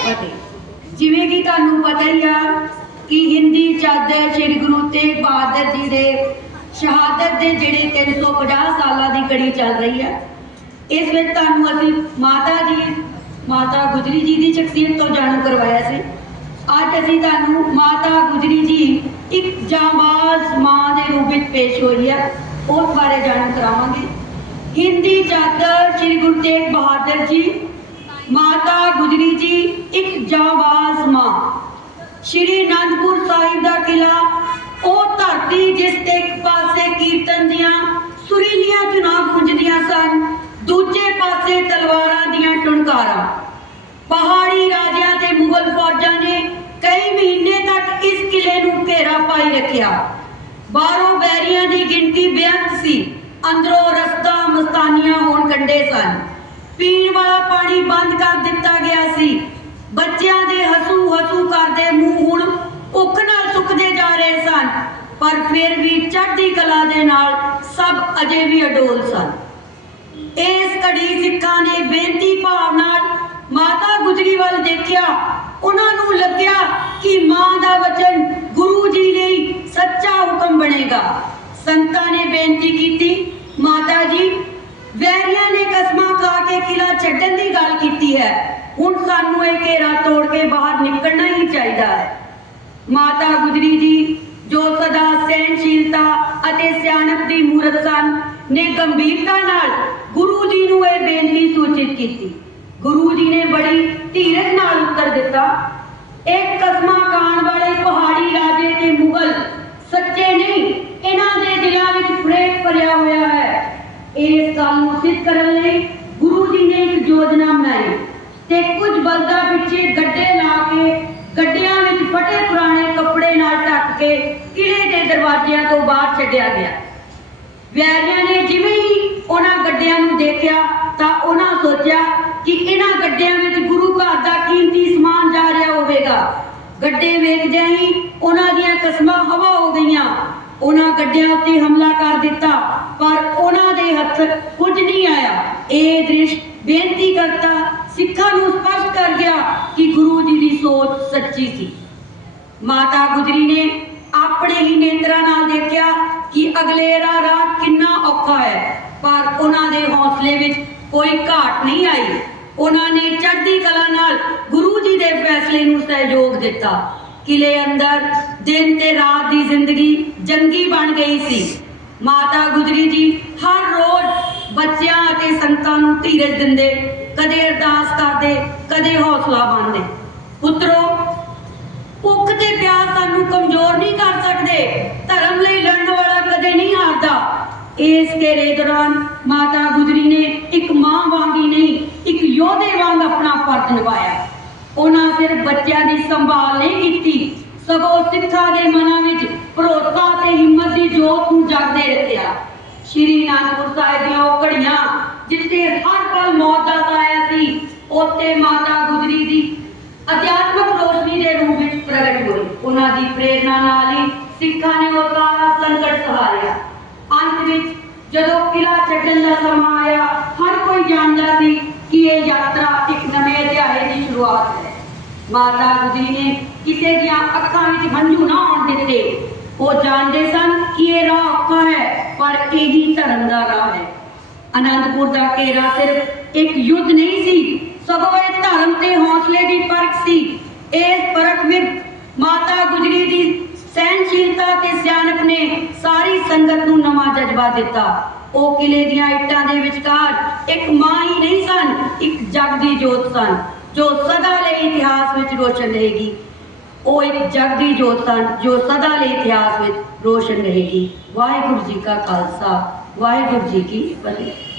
ਫਤਿਹ ਜਿਵੇਂ ਕਿ ਤੁਹਾਨੂੰ ਪਤਾ ਹੀ ਆ ਕਿ ਹਿੰਦੀ ਚਾਦਰ ਸ੍ਰੀ ਗੁਰੂ ਤੇਗ ਬਹਾਦਰ ਜੀ ਦੇ ਸ਼ਹਾਦਤ ਦੇ ਜਿਹੜੇ 350 ਸਾਲਾਂ ਦੀ ਕੜੀ ਚੱਲ ਰਹੀ ਹੈ। ਇਸ ਵਿੱਚ ਤੁਹਾਨੂੰ ਅਸੀਂ ਮਾਤਾ ਜੀ, ਮਾਤਾ ਗੁਜਰੀ ਜੀ ਦੀ ਸ਼ਖਸੀਅਤ ਤੋਂ ਜਾਣੂ ਕਰਵਾਇਆ ਸੀ। ਅੱਜ ਅਸੀਂ ਤੁਹਾਨੂੰ ਮਾਤਾ ਗੁਜਰੀ ਜੀ ਇੱਕ ਜਾਬਾਜ਼ ਮਾਂ ਦੇ ਰੂਪ ਵਿੱਚ ਪੇਸ਼ ਹੋਈ ਹੈ। ਉਸ ਬਾਰੇ ਜਾਣੂ ਕਰਾਵਾਂਗੇ। ਹਿੰਦੀ ਚਾਦਰ ਸ੍ਰੀ ਗੁਰੂ ਤੇਗ ਬਹਾਦਰ ਜੀ ਮਾਤਾ ਗੁਜਰੀ ਜੀ, ਇੱਕ ਜਾਂਬਾਜ਼ ਮਾਂ। ਸ਼੍ਰੀ ਅਨੰਦਪੁਰ ਸਾਹਿਬ ਦਾ ਕਿਲਾ ਉਹ ਧਰਤੀ ਜਿਸ ਤੇ ਇੱਕ ਪਾਸੇ ਕੀਰਤਨ ਦੀਆਂ ਸੁਰੀਲੀਆਂ ਚੁਨਾਵ ਗੁੰਜਦੀਆਂ ਸਨ, ਦੂਜੇ ਪਾਸੇ ਤਲਵਾਰਾਂ ਦੀਆਂ ਟੁਣਕਾਰਾਂ। ਪਹਾੜੀ ਰਾਜਿਆਂ ਤੇ ਮੁਗਲ ਫੌਜਾਂ ਨੇ ਕਈ ਮਹੀਨੇ ਤੱਕ ਇਸ ਕਿਲੇ ਨੂੰ ਘੇਰਾ ਪਾਈ ਰੱਖਿਆ। ਬਾਹਰੋਂ ਬੈਰੀਆਂ ਦੀ ਗਿਣਤੀ ਬੇਅੰਤ ਸੀ। ਅੰਦਰੋਂ ਰਸਤਾ ਮਸਤਾਨੀਆਂ ਹੋਣ ਕੰਡੇ ਸਨ। ਪੀਣ ਵਾਲਾ ਪਾਣੀ ਬੰਦ ਕਰ ਦਿੱਤਾ ਗਿਆ ਸੀ। ਬੱਚਿਆਂ ਦੇ ਹਸੂ ਹਸੂ ਕਰਦੇ ਮੂੰਹ ਹੁਣ ਭੁੱਖ ਨਾਲ ਸੁੱਕਦੇ ਜਾ ਰਹੇ ਸਨ, ਪਰ ਫਿਰ ਵੀ ਚੜ੍ਹਦੀ ਕਲਾ ਦੇ ਨਾਲ ਸਭ ਅਜੇ ਵੀ ਅਡੋਲ ਸਨ। ਇਸ ਘੜੀ ਸਿੱਖਾਂ ਨੇ ਬੇਨਤੀ ਭਾਵ ਨਾਲ ਮਾਤਾ ਗੁਜਰੀ ਵੱਲ ਦੇਖਿਆ। ਉਹਨਾਂ ਨੂੰ ਲੱਗਿਆ ਕਿ ਮਾਂ ਦਾ ਵਚਨ ਗੁਰੂ ਜੀ ਲਈ ਸੱਚਾ ਹੁਕਮ ਬਣੇਗਾ। ਸੰਤਾਂ ਨੇ ਬੇਨਤੀ ਕੀਤੀ, ਮਾਤਾ ਜੀ ਵੈਰੀਆਂ ਨੇ ਕਸਮਾਂ ਖਾ ਕੇ ਕਿਲਾ ਛੱਡਣ ਦੀ ਗੱਲ ਕੀਤੀ ਹੈ। ਹੁਣ ਸਾਨੂੰ ਇਹ ਘੇਰਾ ਤੋੜ ਕੇ ਬਾਹਰ ਨਿਕਲਣਾ ਹੀ ਚਾਹੀਦਾ ਹੈ। ਮਾਤਾ ਗੁਜਰੀ ਜੀ, ਜੋ ਸਦਾ ਸਹਿਨਸ਼ੀਲਤਾ ਅਤੇ ਸਿਆਣਪ ਦੀ ਮੂਰਤ ਸਨ, ਨੇ ਗੰਭੀਰਤਾ ਨਾਲ ਗੁਰੂ ਜੀ ਨੂੰ ਇਹ ਬੇਨਤੀ ਸੂਚਿਤ ਕੀਤੀ। ਗੁਰੂ ਜੀ ਨੇ ਬੜੀ ਧੀਰਜ ਨਾਲ ਉੱਤਰ ਦਿੱਤਾ ਇੱਕ ਕਸਮਾਂ ਖਾਣ ਵਾਲੇ ਪਹਾੜੀ ਰਾਜੇ ਤੇ ਮੁਗਲ ਸੱਚੇ ਨਹੀਂ, ਇਹਨਾਂ ਦੇ ਦਿਲਾਂ ਵਿੱਚ ਪ੍ਰੇਮ ਭਰਿਆ ਹੋਇਆ ਹੈ। ਇਸ ਗੱਲ ਨੂੰ ਸਿੱਧ ਕਰਨ ਲਈ ਗੁਰੂ ਜੀ ਨੇ ਇੱਕ ਯੋਜਨਾ ਬਣਾਈ ਤੇ ਕੁਝ ਬਲਦਾਂ ਪਿੱਛੇ ਗੱਡੇ ਲਾ ਕੇ ਗੱਡਿਆਂ ਵਿੱਚ ਫਟੇ ਪੁਰਾਣੇ ਕੱਪੜੇ ਨਾਲ ਢੱਕ ਕੇ ਕਿਲੇ ਦੇ ਦਰਵਾਜ਼ਿਆਂ ਤੋਂ ਬਾਹਰ ਛੱਡਿਆ ਗਿਆ। ਵੈਰੀਆਂ ਨੇ ਜਿਵੇਂ ਹੀ ਉਹਨਾਂ ਗੱਡਿਆਂ ਨੂੰ ਦੇਖਿਆ ਤਾਂ ਉਹਨਾਂ ਸੋਚਿਆ ਕਿ ਇਹਨਾਂ ਗੱਡਿਆਂ ਵਿੱਚ ਗੁਰੂ ਘਰ ਦਾ ਕੀਮਤੀ ਸਮਾਨ ਜਾ ਰਿਹਾ ਹੋਵੇਗਾ। ਗੱਡੇ ਵੇਖਦਿਆਂ ਹੀ ਉਹਨਾਂ ਦੀਆਂ ਕਸਮਾਂ ਹਵਾ ਹੋ ਗਈਆਂ। ਉਹਨਾਂ ਗੱਡਿਆਂ ਉੱਤੇ ਹਮਲਾ ਕਰ ਦਿੱਤਾ, ਪਰ ਉਹਨਾਂ ਦੇ ਹੱਥ ਕੁਝ ਨਹੀਂ ਆਇਆ। ਇਹ ਦ੍ਰਿਸ਼ ਬੇਨਤੀ ਕਰਤਾ ਸਿੱਖਾਂ ਨੂੰ ਸਪਸ਼ਟ ਕਰ ਗਿਆ ਕਿ ਗੁਰੂ ਜੀ ਦੀ ਸੋਚ ਸੱਚੀ ਸੀ। ਮਾਤਾ ਗੁਜਰੀ ਨੇ ਆਪਣੇ ਹੀ ਨੇਤਰਾਂ ਨਾਲ ਦੇਖਿਆ ਕਿ ਅਗਲੇਰਾ ਰਾਹ ਕਿੰਨਾ ਔਖਾ ਹੈ, ਪਰ ਉਹਨਾਂ ਦੇ ਹੌਸਲੇ ਵਿੱਚ ਕੋਈ ਘਾਟ ਨਹੀਂ ਆਈ। ਉਹਨਾਂ ਨੇ ਚੜ੍ਹਦੀ ਕਲਾ ਨਾਲ ਗੁਰੂ ਜੀ ਦੇ ਫੈਸਲੇ ਨੂੰ ਸਹਿਯੋਗ ਦਿੱਤਾ। ਕਿਲੇ ਅੰਦਰ ਦਿਨ ਤੇ ਰਾਤ ਦੀ ਜ਼ਿੰਦਗੀ ਜੰਗੀ ਬਣ ਗਈ ਸੀ। ਮਾਤਾ ਗੁਜਰੀ ਜੀ ਹਰ ਰੋਜ਼ ਬੱਚਿਆਂ ਅਤੇ ਸੰਤਾਂ ਨੂੰ ਧੀਰਜ ਦਿੰਦੇ ਕਦੇ ਅਰਦਾਸ ਕਰਦੇ, ਕਦੇ ਹੌਸਲਾ ਬੰਨ੍ਹਦੇ ਪੁੱਤਰੋ, ਭੁੱਖ ਤੇ ਪਿਆਸ ਸਾਨੂੰ ਕਮਜ਼ੋਰ ਨਹੀਂ ਕਰ ਸਕਦੇ। ਧਰਮ ਲਈ ਲੜਨ ਵਾਲਾ ਕਦੇ ਨਹੀਂ ਹਾਰਦਾ। ਇਸ ਘੇਰੇ ਦੌਰਾਨ ਮਾਤਾ ਗੁਜਰੀ ਨੇ ਇੱਕ ਮਾਂ ਵਾਂਗੀ ਨਹੀਂ, ਇੱਕ ਯੋਧੇ ਵਾਂਗ ਆਪਣਾ ਫਰਜ਼ ਨਿਭਾਇਆ। ਉਹਨਾਂ ਸਿਰਫ ਬੱਚਿਆਂ ਦੀ ਸੰਭਾਲ ਨਹੀਂ ਕੀਤੀ। ਸਗੋਂ ਸਿੱਖਾਂ ਦੇ ਮਨਾਂ ਵਿੱਚ ਭਰੋਸਾ ਤੇ ਹਿੰਮਤ ਦੀ ਜੋਤ ਨੂੰ ਜਾਗਦੇ ਰੱਖਿਆ। ਸ਼੍ਰੀ ਅਨੰਦਪੁਰ ਸਾਹਿਬ ਦੀਆਂ ਉਹ ਘੜੀਆਂ ਜਿੱਥੇ ਹਰ ਪਲ ਮੌਤ ਦਾ ਸਾਇਆ ਮਾਤਾ ਗੁਜਰੀ ਦੀ ਅਧਿਆਤਮਕ ਰੋਸ਼ਨੀ ਦੇ ਰੂਪ ਵਿੱਚ ਪ੍ਰਗਟ ਹੋਈ। ਉਹਨਾਂ ਦੀ ਪ੍ਰੇਰਣਾ ਨਾਲ ਹੀ ਸਿੱਖਾਂ ਨੇ ਉਹ ਸਾਰਾ ਸੰਕਟ ਸਹਾਰਿਆ। ਅੰਤ ਵਿੱਚ ਜਦੋਂ ਕਿਲਾ ਛੱਡਣ ਦਾ ਸਮਾਂ ਆਇਆ, ਹਰ ਕੋਈ ਜਾਣਦਾ ਸੀ ਕਿ ਇਹ ਯਾਤਰਾ ਇੱਕ ਨਵੇਂ ਅਧਿਆਏ ਦੀ ਸ਼ੁਰੂਆਤ ਹੈ। ਮਾਤਾ ਗੁਜਰੀ ਨੇ ਕਿਸੇ ਦੀਆਂ ਅੱਖਾਂ ਵਿੱਚ ਹੰਝੂ ਨਾ ਆਉਣ ਦਿੱਤੇ। ਉਹ ਜਾਣਦੇ ਸਨ ਕਿ ਇਹ ਰਾਹ ਔਖਾ ਹੈ, ਪਰ ਇਹੀ ਧਰਮ ਦਾ ਰਾਹ ਹੈ। ਅਨੰਦਪੁਰ ਦਾ ਘੇਰਾ ਸਿਰਫ ਇੱਕ ਯੁੱਧ ਨਹੀਂ ਸੀ ਸਗੋਂ ਇਹ ਧਰਮ ਤੇ ਹੌਸਲੇ ਦੀ ਪਰਖ ਸੀ। ਇਸ ਪਰਖ ਵਿੱਚ ਮਾਤਾ ਗੁਜਰੀ ਦੀ ਸਹਿਨਸ਼ੀਲਤਾ ਤੇ ਸਿਆਣਪ ਨੇ ਸਾਰੀ ਸੰਗਤ ਨੂੰ ਨਵਾਂ ਜਜ਼ਬਾ ਦਿੱਤਾ। ਉਹ ਕਿਲੇ ਦੀਆਂ ਇੱਟਾਂ ਦੇ ਵਿਚਕਾਰ ਇੱਕ ਮਾਂ ਹੀ ਨਹੀਂ ਸਨ, ਇੱਕ ਜਗ ਦੀ ਜੋਤ ਸਨ, ਜੋ ਸਦਾ ਲਈ ਇਤਿਹਾਸ ਵਿੱਚ ਰੋਸ਼ਨ ਰਹੇਗੀ। ਉਹ ਇੱਕ ਜਗ ਦੀ ਜੋਤ ਸਨ, ਜੋ ਸਦਾ ਲਈ ਇਤਿਹਾਸ ਵਿੱਚ ਰੋਸ਼ਨ ਰਹੇਗੀ। ਵਾਹਿਗੁਰੂ ਜੀ ਕਾ ਖਾਲਸਾ, ਵਾਹਿਗੁਰੂ ਜੀ ਕੀ ਫਤਿਹ।